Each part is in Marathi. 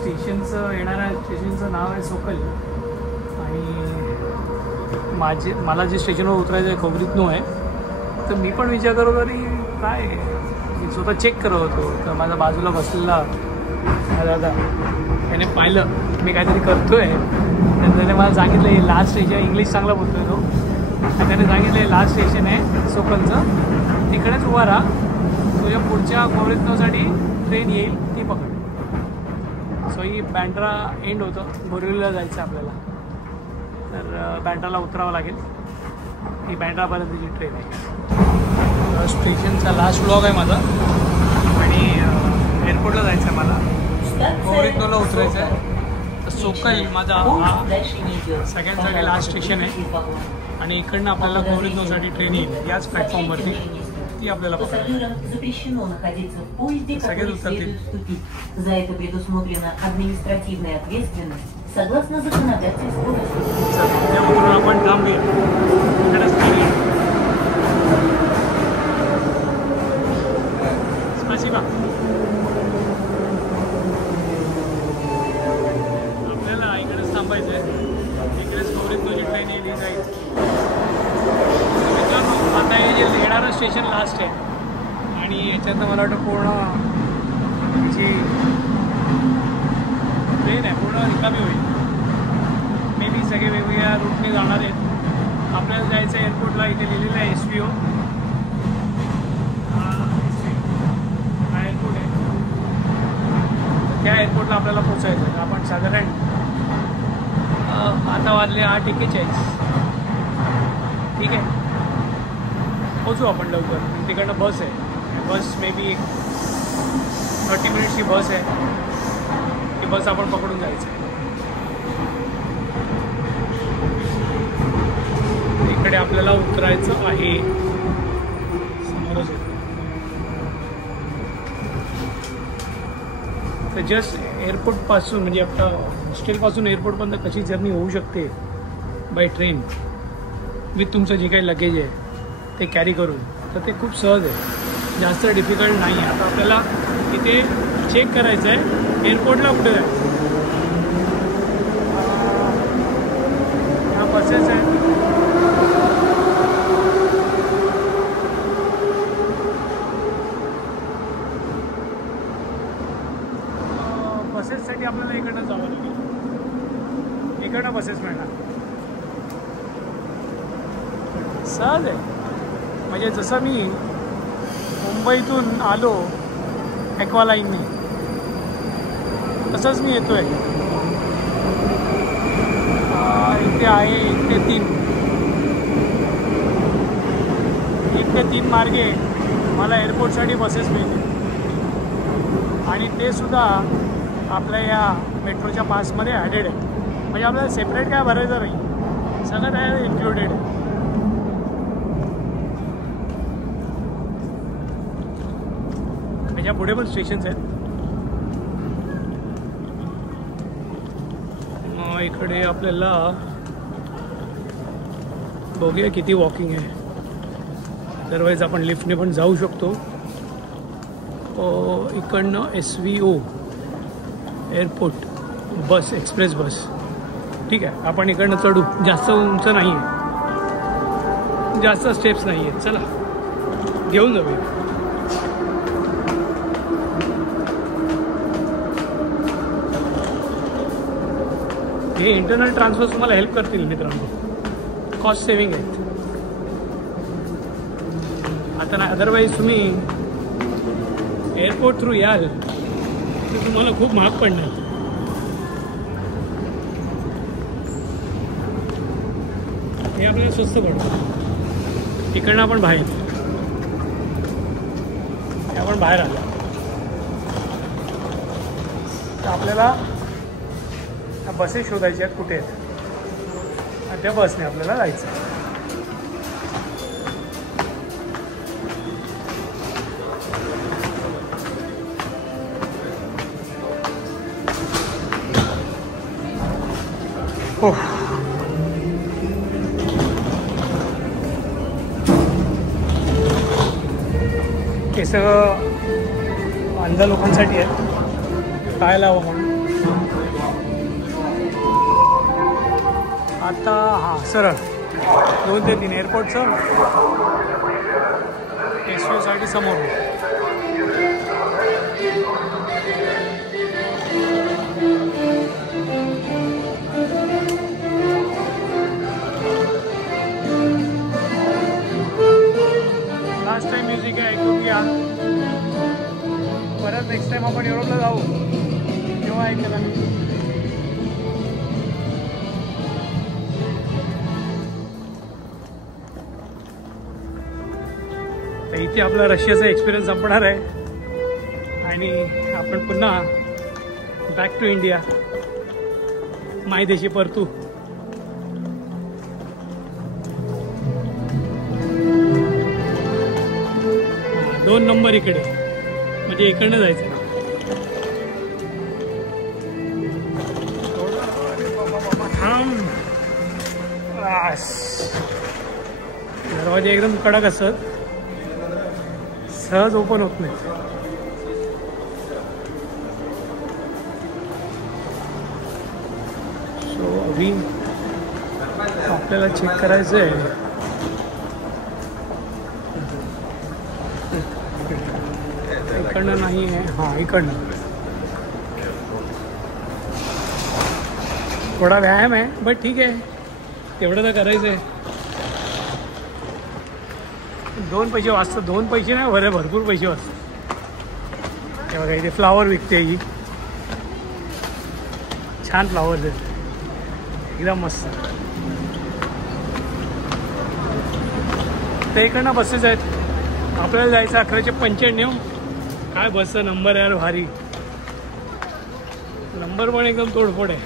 स्टेशनचं येणाऱ्या स्टेशनचं नाव आहे सोकल आणि मला जे स्टेशनवर उतरायचं आहे खोबरीतनो आहे. तर मी पण विचार करत होतो की काय मी स्वतः चेक करत होतो. तर माझा बाजूला बसलेला दादा त्याने पाहिलं मी काहीतरी करतो आहे. तर त्याने मला सांगितलं लास्ट स्टेशन, इंग्लिश चांगला बोलतो आहे तो, आणि त्याने सांगितलं लास्ट स्टेशन आहे सोकलचं, तिकडेच उभा राहा, तुझ्या पुढच्या खोबरीतनोसाठी ट्रेन येईल ती पकड. सो ही बँड्रा एंड होतं, बोरिवलीला जायचं आपल्याला. तर बँड्राला उतरावं लागेल. ही बँड्रापर्यंतची ट्रेन आहे. स्टेशनचा लास्ट व्लॉग आहे माझा आणि एअरपोर्टला जायचं आहे मला. खोबरीतनोला उतरायचं आहे. तर सोकल माझा हा सगळ्यांसाठी लास्ट स्टेशन आहे आणि इकडनं आपल्याला खोबरीतनोसाठी ट्रेन येईल याच प्लॅटफॉर्मवरती. ती आपल्याला सगळेच उतरतील. आपण थांबूया. आपल्याला इकडेच थांबायचं आहे. इकडेच खोबरीतनोची ट्रेन येईल जाईल. मित्रांनो आता हे जे येणारं स्टेशन लास्ट आहे आणि याच्यातनं मला वाटतं पूर्ण जी ट्रेन आहे पूर्ण रिकामी होईल. मे बी सगळे वेगवेगळ्या रूटने जाणार आहेत. आपल्याला जायचं आहे एअरपोर्टला. इथे लिहिलेलं आहे SVO. हा एअरपोर्ट आहे. त्या एअरपोर्टला आपल्याला पोचायचं आहे. आपण साधारण आता वाजले 8:41. ठीक आहे, पोचू आपण लवकर. तिकडनं बस आहे. बस मे बी 30 मिनिट्सची बस आहे. ती बस आपण पकडून जायचं आहे. इकडे आपल्याला उतरायचं आहे. समोरच तर जस्ट एअरपोर्टपासून म्हणजे आपल्या हॉस्टेलपासून एअरपोर्टपर्यंत कशी जर्नी होऊ शकते बाय ट्रेन विथ तुमचं जे काही लगेज आहे ते कॅरी करून, तर ते खूप सहज आहे. जास्त डिफिकल्ट नाही आहे. आता आपल्याला इथे चेक करायचं आहे एअरपोर्टला कुठे जायचं. ह्या बसेस आहेत. बसेससाठी आपल्याला इकडनं जावं लागेल. इकडनं बसेस मिळणार. सहज आहे. म्हणजे जसं मी मुंबईतून आलो ॲक्वा लाईनने तसंच मी येतो आहे. इथे आहे 1 ते 3. 1 ते 3 मार्गे मला एअरपोर्टसाठी बसेस मिळतील आणि ते सुद्धा आपल्या या मेट्रोच्या पासमध्ये ॲडेड आहे. म्हणजे आपल्याला सेपरेट काय भरायचं नाही, सगळं काय इन्क्लुडेड आहे. ह्याच्या पुढे पण स्टेशन्स आहेत. मग इकडे आपल्याला बघूया किती वॉकिंग आहे. अदरवाईज आपण लिफ्टने पण जाऊ शकतो. इकडनं SVO एअरपोर्ट बस, एक्सप्रेस बस. ठीक आहे, आपण इकडनं चढू. जास्त उंच नाही आहे, जास्त स्टेप्स नाही आहेत. चला घेऊन जाऊया. हे इंटरनल ट्रान्सफर तुम्हाला हेल्प करतील मित्रांनो. कॉस्ट सेविंग आहेत. आता नाही अदरवाईज तुम्ही एअरपोर्ट थ्रू याल तर तुम्हाला खूप महाग पडणार. हे आपल्याला स्वस्त पडतं. इकडनं आपण बाहेर आलो तर आपल्याला त्या बसेस शोधायच्या आहेत कुठे आहेत आणि त्या बसने आपल्याला जायचं आहे. हो हे सगळं अंध लोकांसाठी आहे, काय लावा म्हणून. आता हां सरळ 2 ते 3 एअरपोर्टचं SUV समोर. लास्ट टाइम म्युझिक आहे ऐकून घ्या. परत नेक्स्ट टाइम आपण युरोपला जाऊ तेव्हा ऐकलं मी. तर इथे आपला रशियाचा एक्सपिरियन्स संपणार आहे आणि आपण पुन्हा बॅक टू इंडिया मायदेशी परतू. दोन नंबर इकडे म्हणजे इकडनं जायचं. दरवाजे एकदम कडक असत, सहज ओपन होत नाही. सो अभी आपल्याला चेक करायचं आहे. इकडनं नाही आहे, हां इकडनं. थोडा व्यायाम आहे बट ठीक आहे, तेवढं तर करायचं आहे. 2 पैसे वाचतात. 2 पैसे नाही बरं, भरपूर पैसे वाचतात. हे बघा इथे फ्लावर विकते ही, छान फ्लावर्स आहेत एकदम मस्त. ते इकडनं बसेस आहेत. आपल्याला जायचं 1195. काय बसचा नंबर आहे यार, भारी नंबर पण एकदम तोडफोड आहे.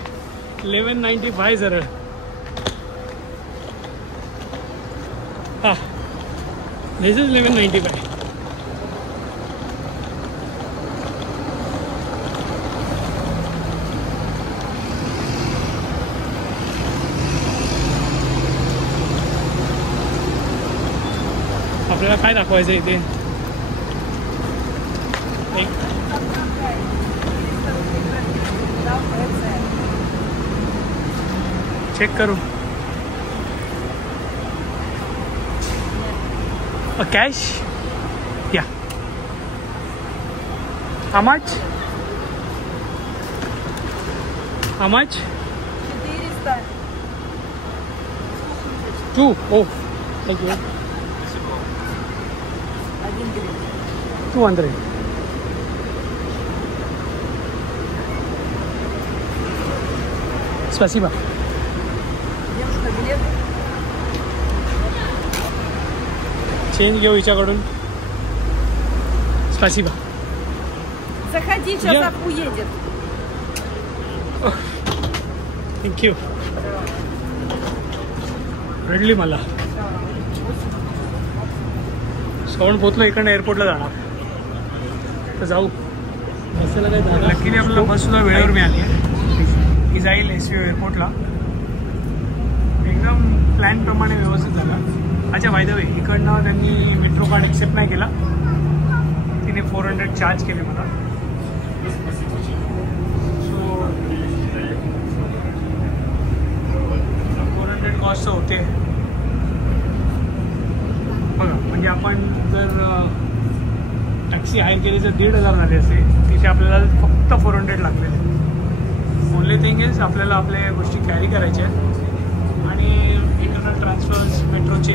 1195 सरळ. हां दिस इज 1195. आपल्याला काय दाखवायचं इथे? चेक करू. कैश या how much? 2. Oh, thank you. 200. Спасибо. Change घेऊ हिच्याकडून. Спасибо. Заходи, сейчас уедет. थँक्यू. रडली मला. सवण पोचलो, इकडनं एअरपोर्टला जाणार. तर जाऊ. बसायला काय झालं? लकीने आपल्याला बससुद्धा वेळेवर मिळाली आहे. ही जाईल SUV एअरपोर्टला. एकदम प्लॅनप्रमाणे व्यवस्थित झालं. अच्छा बाय द वे, इकडनं त्यांनी मेट्रो कार्ड ॲक्सेप्ट नाही केला. तिने 400 चार्ज केले मला. सो 400 कॉस्ट होते बघा. म्हणजे आपण जर टॅक्सी हायर केली तर 1,500 झाले असते. तिथे आपल्याला फक्त 400 लागलेले. ओनली थिंग इज आपल्याला आपल्या गोष्टी कॅरी करायच्या आहेत आणि इंटरनल ट्रान्सफर्स मेट्रोचे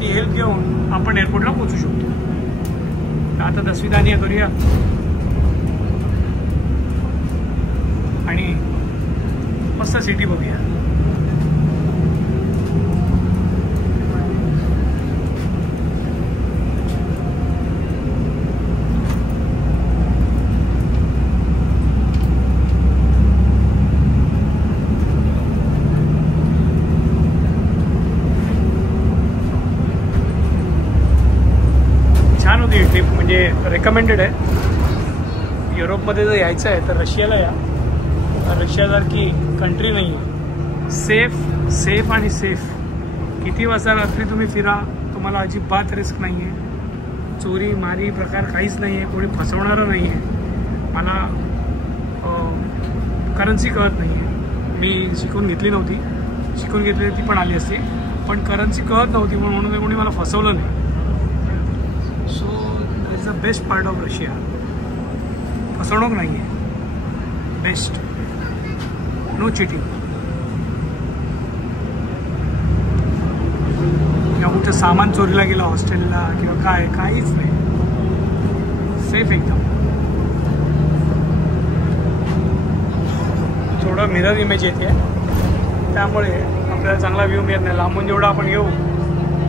ती हेल्प घेऊन आपण एअरपोर्टला पोचू शकतो. तर आता 10वी दानिया करूया आणि मस्त सिटी बघूया. छान होती ट्रिप, म्हणजे रेकमेंडेड आहे. युरोपमध्ये जर यायचं आहे तर रशियाला या. रशियासारखी कंट्री नाही आहे. सेफ आणि सेफ. किती वाजता रात्री तुम्ही फिरा, तुम्हाला अजिबात रिस्क नाही आहे. चोरी मारी प्रकार काहीच नाही आहे. कोणी फसवणारं नाही आहे. मला करन्सी कळत नाही आहे, मी शिकून घेतली नव्हती. शिकून घेतली ती पण आली असती, पण करन्सी कळत नव्हती म्हणून कोणी मला फसवलं नाही. So that is the best part of Russia. फसवणूक नाही आहे, बेस्ट, नो चिटिंग. किंवा कुठं सामान चोरीला गेलं हॉस्टेलला किंवा काय, काहीच नाही, सेफ एकदम. थोडं मिरर इमेज येते त्यामुळे आपल्याला चांगला व्ह्यू मिळत नाही. लांबून जेवढा आपण येऊ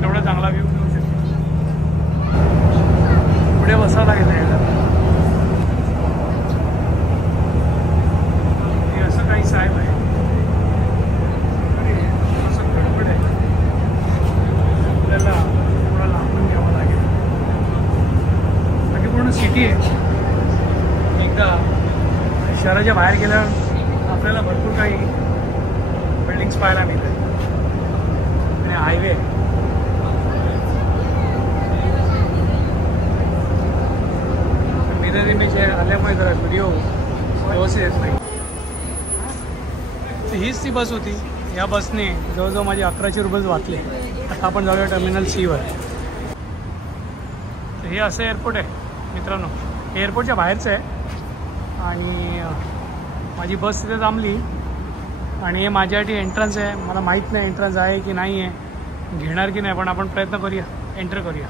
तेवढा चांगला व्ह्यू मिळू शकतो. पुढे बसावं लागेल यायला. हे असं काही साहेब आहे, असं गडबड आहे, आपल्याला थोडा लांबून घ्यावं लागेल. बाकी पूर्ण सिटी आहे. एकदा शहराच्या बाहेर गेल्यावर आपल्याला भरपूर काही बिल्डिंग्स पाहायला मिळतात आणि हायवे. मिरर इमेज आल्यामुळे जरा व्हिडिओ व्यवस्थित येत नाही. हीच ती बस होती. या बसने जवळजवळ माझे 1100 रुपये वाचले. आता आपण जाऊया टर्मिनल सीवर. तर हे असं एअरपोर्ट आहे मित्रांनो. एअरपोर्टच्या बाहेरचं आहे आणि माझी बस तिथे थांबली आणि हे माझ्यासाठी एंट्रन्स आहे. मला माहीत नाही एंट्रन्स आहे की नाही आहे, घेणार की नाही, पण आपण प्रयत्न करूया, एंटर करूया.